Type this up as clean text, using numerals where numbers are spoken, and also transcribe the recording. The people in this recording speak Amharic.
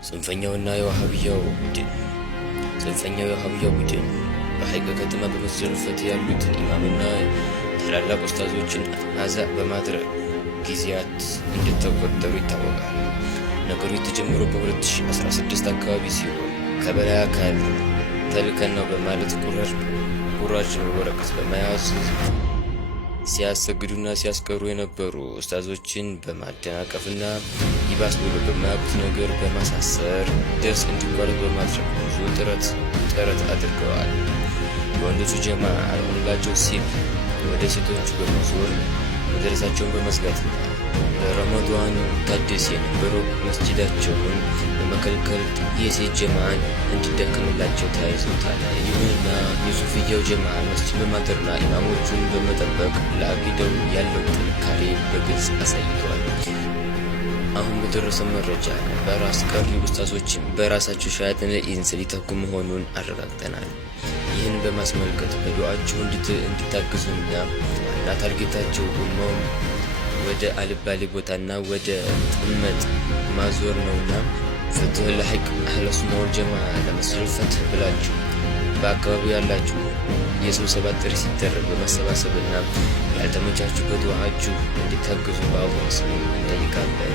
ጽንፈኛውና የዋሃብያው ቡድን በሐይቅ ከተማ በመስጀድ ያሉትን ኢማምና ታላላቅ ኡስታዞችን አዛ በማድረግ ጊዜያት እንደተቆጠሩ ይታወቃል። ነገሩ የተጀመረው በ2016 አካባቢ ሲሆን ከበላይ አካል ተልከን ነው በማለት ቁራጭ ወረቀት በመያዝ ሲያሰግዱና ሲያስቀሩ የነበሩ ኡስታዞችን በማደናቀፍና ይባስ ብሎ በማያውቁት ነገር በማሳሰር ደርስ እንዲቋረጥ በማድረግ ብዙ ጥረት አድርገዋል። የወንዶቹ ጀማ አልሆንላቸው ሲል ወደ ሴቶቹ በመዞር መድረሳቸውን በመዝጋትና በረመዷን ታደስ የነበረው መስጂዳቸውን በመከልከል የሴት ጀማዓን እንዲደክምላቸው ተያይዘውታል። ይሁንና የሱፍያው ጀማዓ መስጂድ በማጠርና ኢማሞቹን በመጠበቅ ለአቂዳው ያለው ጥንካሬ በግልጽ አሳይቷል። አሁን በደረሰ መረጃ በራስ ቀሪ ኡስታዞችን በራሳቸው ሸያጥን ኢንስ ሊተኩ መሆኑን አረጋግጠናል። ይህን በማስመልከት በዱዓቸው እንዲታገዙና ዋና ታርጌታቸው ኡማውን ወደ አልባሌ ቦታና ወደ ጥመት ማዞር ነውና ፍትህ ለሐቅ አህለ ሱና ወል ጀማዓ ለመስጂድ ፈትህ ብላችሁ በአካባቢው ያላችሁ የስብሰባ ጥሪ ሲደረግ በመሰባሰብና ያልተመቻችሁ በዱዓችሁ እንዲታገዙ በአላህ ስም እንጠይቃለን።